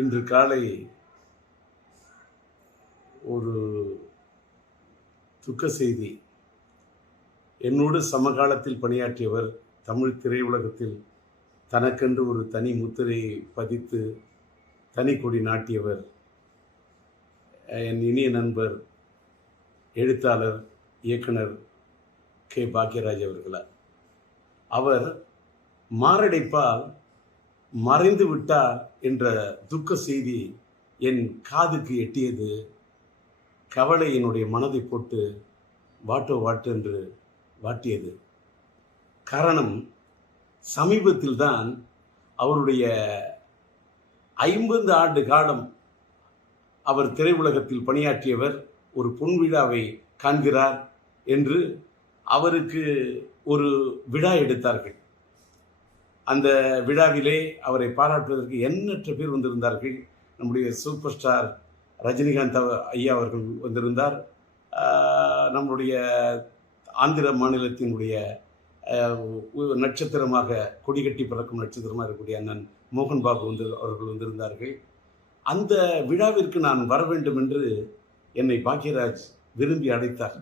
இன்று காலை ஒரு துக்க செய்தி. என்னோடு சமகாலத்தில் பணியாற்றியவர், தமிழ் திரையுலகத்தில் தனக்கென்று ஒரு தனி முத்திரையை பதித்து தனி கொடி நாட்டியவர், என் இனிய நண்பர், எழுத்தாளர், இயக்குனர் கே. பாக்யராஜ் அவர்களார். அவர் மாரடைப்பால் மறைந்து விட்டார் என்ற துக்க செய்தி என் காதுக்கு எட்டியது. கவலை என்னுடைய மனதை போட்டு வாட்டோ வாட்டு என்று வாட்டியது. காரணம், சமீபத்தில் தான் அவருடைய 50 ஆண்டு காலம் அவர் திரையுலகத்தில் பணியாற்றியவர் ஒரு பொன்விழாவை காண்கிறார் என்று அவருக்கு ஒரு விழா எடுத்தார்கள். அந்த விழாவிலே அவரை பாராட்டுவதற்கு எண்ணற்ற பேர் வந்திருந்தார்கள். நம்முடைய சூப்பர் ஸ்டார் ரஜினிகாந்த் ஐயா அவர்கள் வந்திருந்தார். நம்முடைய ஆந்திர மாநிலத்தினுடைய நட்சத்திரமாக கொடிகட்டி பறக்கும் நட்சத்திரமாக இருக்கக்கூடிய அண்ணன் மோகன் பாபு அவர்கள் வந்திருந்தார்கள். அந்த விழாவிற்கு நான் வர வேண்டும் என்று என்னை பாக்யராஜ் விரும்பி அழைத்தார்.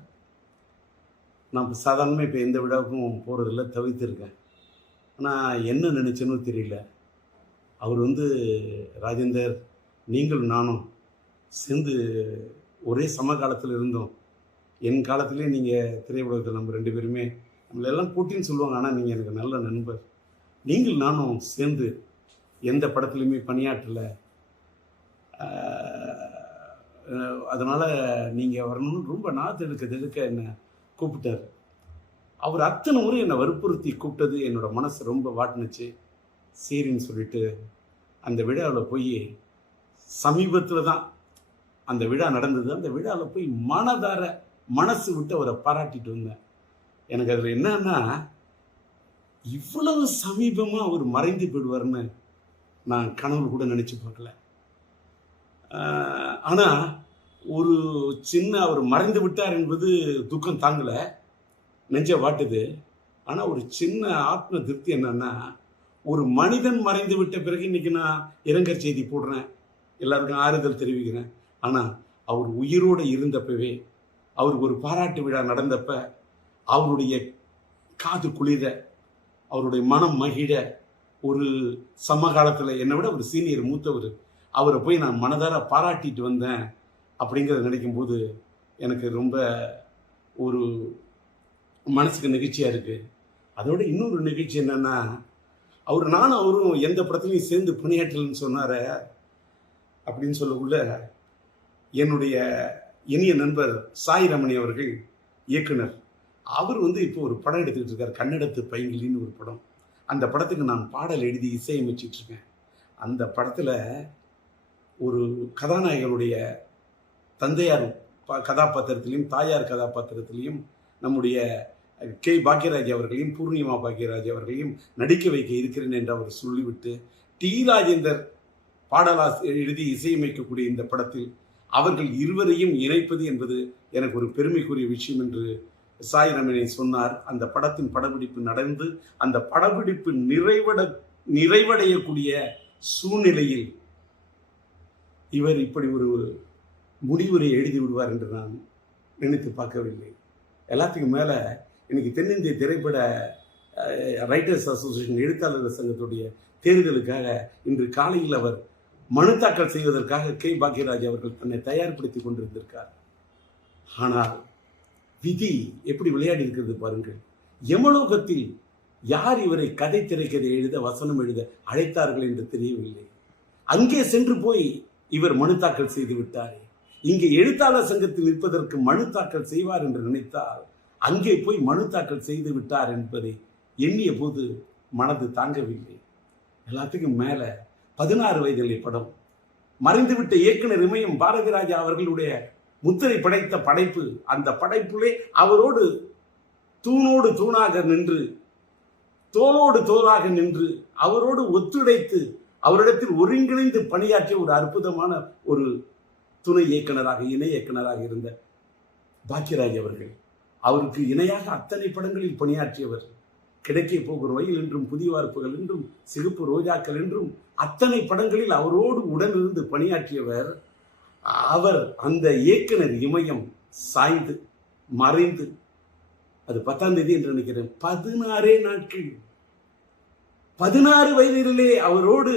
நான் சாதாரணமாக இப்போ எந்த விழாவுக்கும் போகிறதில்ல, தவிர்த்திருக்கேன். ஆனால் என்ன நினச்சேன்னு தெரியல. அவர் ராஜேந்தர், நீங்கள் நானும் சேர்ந்து ஒரே சமகாலத்தில் இருந்தோம். என் காலத்திலே நீங்கள் திரையுலகத்தில் நம்ம 2 பேருமே நம்மளெல்லாம் போட்டின்னு சொல்லுவாங்க, ஆனால் நீங்கள் எனக்கு நல்ல நண்பர். நீங்கள் நானும் சேர்ந்து எந்த படத்துலையுமே பணியாற்றலை, அதனால் நீங்கள் வரணும்னு ரொம்ப நாத்து என்னை கூப்பிட்டார். அவர் அத்தனை முறை என்னை வற்புறுத்தி கூப்பிட்டது என்னோட மனசு ரொம்ப வாட்டினுச்சு. சரின்னு சொல்லிட்டு அந்த விழாவில் போய், சமீபத்தில் தான் அந்த விழா நடந்தது, அந்த விழாவில் போய் மனசு விட்டு அவரை பாராட்டிட்டு வந்தேன். எனக்கு அதில் என்னன்னா, இவ்வளவு சமீபமாக அவர் மறைந்து போயிடுவார்னு நான் கனவு கூட நினச்சி பார்க்கல. ஆனால் ஒரு சின்ன அவர் மறைந்து விட்டார் என்பது துக்கம் தாங்கலை, நெஞ்ச வாட்டுது. ஆனால் ஒரு சின்ன ஆத்ம திருப்தி என்னன்னா, ஒரு மனிதன் மறைந்து விட்ட பிறகு இன்னைக்கு நான் இரங்கல் செய்தி போடுறேன், எல்லாருக்கும் ஆறுதல் தெரிவிக்கிறேன். ஆனால் அவர் உயிரோடு இருந்தப்பவே, அவருக்கு ஒரு பாராட்டு விழா நடந்தப்ப அவருடைய காது குளிர, அவருடைய மனம் மகிழ, ஒரு சமகாலத்தில் என்னை விட ஒரு சீனியர் மூத்தவர், அவரை போய் நான் மனதார பாராட்டிட்டு வந்தேன் அப்படிங்கிறத நினைக்கும்போது எனக்கு ரொம்ப ஒரு மனசுக்கு நெகிழ்ச்சியாக இருக்குது. அதோட இன்னொரு நிகழ்ச்சி என்னென்னா, நானும் அவரும் எந்த படத்துலையும் சேர்ந்து பணியாற்றலன்னு சொன்னார அப்படின்னு சொல்லக்குள்ள, என்னுடைய இனிய நண்பர் சாய் ரமணி அவர்கள், இயக்குனர், அவர் இப்போ ஒரு படம் எடுத்துக்கிட்டு இருக்கார், கன்னடத்து பைங்கிலின்னு ஒரு படம். அந்த படத்துக்கு நான் பாடல் எழுதி இசையமைச்சிட்ருக்கேன். அந்த படத்தில் ஒரு கதாநாயகனுடைய தந்தையார் கதாபாத்திரத்திலையும் தாயார் கதாபாத்திரத்திலையும் நம்முடைய கே. பாக்யராஜ் அவர்களையும் பூர்ணிமா பாக்யராஜ் அவர்களையும் நடிக்க வைக்க இருக்கிறேன் என்று அவர் சொல்லிவிட்டு, டி. ராஜேந்தர் பாடலாசிரியர் எழுதி இசையமைக்கக்கூடிய இந்த படத்தில் அவர்கள் இருவரையும் இணைப்பது என்பது எனக்கு ஒரு பெருமைக்குரிய விஷயம் என்று சாய் ரமணி சொன்னார். அந்த படத்தின் படப்பிடிப்பு நடந்து அந்த படப்பிடிப்பு நிறைவடையக்கூடிய சூழ்நிலையில் இவர் இப்படி ஒரு முடிவுரை எழுதி விடுவார் என்று நான் நினைத்து பார்க்கவில்லை. எல்லாத்துக்கும் மேலே இன்னைக்கு தென்னிந்திய திரைப்பட ரைட்டர்ஸ் அசோசியேஷன் எழுத்தாளர் சங்கத்துடைய தேர்தலுக்காக இன்று காலையில் அவர் மனு தாக்கல் செய்வதற்காக கே. பாக்யராஜ் அவர்கள் தன்னை தயார்படுத்தி கொண்டிருந்திருக்கார். ஆனால் விதி எப்படி விளையாடி இருக்கிறது பாருங்கள். யமலோகத்தில் யார் இவரை கதை திரைக்கதை எழுத, வசனம் எழுத அழைத்தார்கள் என்று தெரியவில்லை. அங்கே சென்று போய் இவர் மனு தாக்கல் செய்து விட்டார். இங்கே எழுத்தாளர் சங்கத்தில் நிற்பதற்கு மனு தாக்கல் செய்வார் என்று நினைத்தால் அங்கே போய் மனு தாக்கல் செய்து விட்டார் என்பதை எண்ணிய போது மனது தாங்கவில்லை. எல்லாத்துக்கும் மேலே 16 வயதிலே படம், மறைந்துவிட்ட இயக்குனர் இமயம் பாரதிராஜா அவர்களுடைய முத்திரை படைத்த படைப்பு. அந்த படைப்புலே அவரோடு தூணோடு தூணாக நின்று, தோளோடு தோளாக நின்று, அவரோடு ஒத்துழைத்து, அவரிடத்தில் ஒருங்கிணைந்து பணியாற்றிய ஒரு அற்புதமான ஒரு துணை இயக்குனராக, இணை இயக்குனராக இருந்த பாக்யராஜ் அவர்கள், அவருக்கு இணையாக அத்தனை படங்களில் பணியாற்றியவர். கிடைக்க போகிற ரயில் என்றும், புதிய வார்ப்புகள் என்றும், சிகப்பு ரோஜாக்கள் என்றும் அத்தனை படங்களில் அவரோடு உடனிருந்து பணியாற்றியவர். அவர் அந்த இயக்குனர் இமயம் சாய்ந்து மறைந்து, அது 10ஆம் தேதி என்று நினைக்கிறேன், 16 நாட்கள், 16 வயதிலே அவரோடு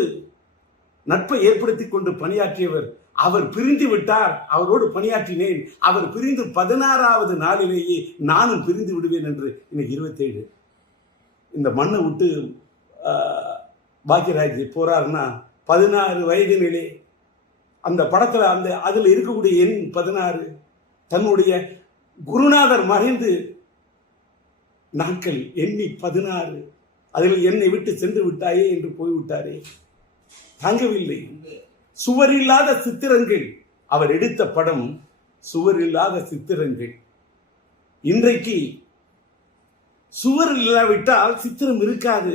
நட்பை ஏற்படுத்திக் கொண்டு பணியாற்றியவர். அவர் பிரிந்து விட்டார், அவரோடு பணியாற்றினேன். அவர் பிரிந்து 16வது நாளிலேயே நானும் பிரிந்து விடுவேன் என்று. இன்னைக்கு 27. இந்த மண்ணை விட்டு பாக்கியராஜ் போறாருன்னா 16 வயதினிலே அந்த படத்துல அதுல இருக்கக்கூடிய எண் 16. தன்னுடைய குருநாதர் மறைந்து நாட்கள் எண்ணி 16, அதில் என்னை விட்டு சென்று விட்டாயே என்று போய்விட்டாரே, தாங்கவில்லை. சுவரில்லாத சித்திரங்கள். அவர் எடுத்த படம் சுவரில்லாத சித்திரங்கள். இன்றைக்கு சுவர் இல்லாவிட்டால் சித்திரம் இருக்காது.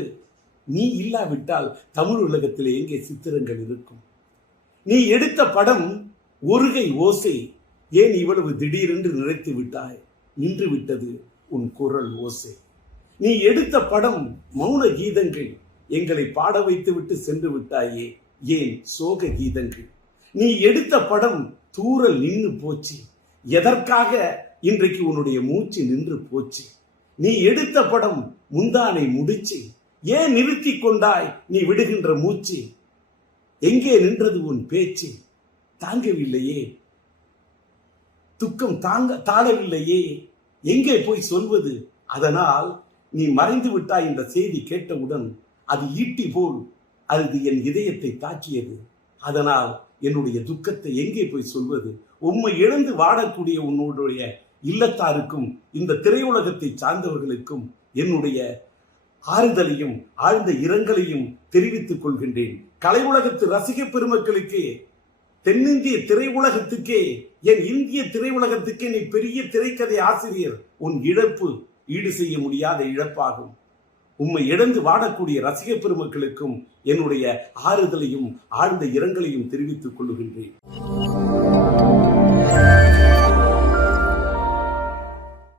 நீ இல்லாவிட்டால் தமிழ் உலகத்தில் எங்கே சித்திரங்கள் இருக்கும்? நீ எடுத்த படம் ஒருகை ஓசை. ஏன் இவ்வளவு திடீரென்று நினைத்து விட்டாய்? நின்று விட்டது உன் குரல் ஓசை. நீ எடுத்த படம் மௌன கீதங்கள். எங்களை பாட வைத்து விட்டு சென்று விட்டாயே, ஏன் சோக கீதங்கள்? நீ எடுத்த படம் தூறல் நின்று போச்சு. எதற்காக இன்றைக்கு உன்னுடைய மூச்சு நின்று போச்சு? நீ எடுத்த படம் முந்தானை முடிச்சு. ஏன் நிறுத்தி கொண்டாய் நீ விடுகின்ற மூச்சு? எங்கே நின்றது உன் பேச்சு? தாங்கவில்லையே, துக்கம் தாழவில்லையே, எங்கே போய் சொல்வது? அதனால் நீ மறைந்து விட்டாய் என்ற செய்தி கேட்டவுடன் அது ஈட்டி போல் அது என் இதயத்தை தாக்கியது. அதனால் என்னுடைய துக்கத்தை எங்கே போய் சொல்வது? உம்மை இழந்து வாழக்கூடிய உன்னுடைய இல்லத்தாருக்கும் இந்த திரையுலகத்தை சார்ந்தவர்களுக்கும் என்னுடைய ஆறுதலையும் ஆழ்ந்த இரங்கலையும் தெரிவித்துக் கொள்கின்றேன். கலை உலகத்து ரசிக பெருமக்களுக்கு, தென்னிந்திய திரையுலகத்துக்கே, என் இந்திய திரையுலகத்துக்கே நீ பெரிய திரைக்கதை ஆசிரியர். உன் இழப்பு ஈடு செய்ய முடியாத இழப்பாகும். உம்மை இழந்து வாடக்கூடிய ரசிக பெருமக்களுக்கும் என்னுடைய ஆறுதலையும் ஆழ்ந்த இரங்கலையும் தெரிவித்துக் கொள்ளுகின்றேன்.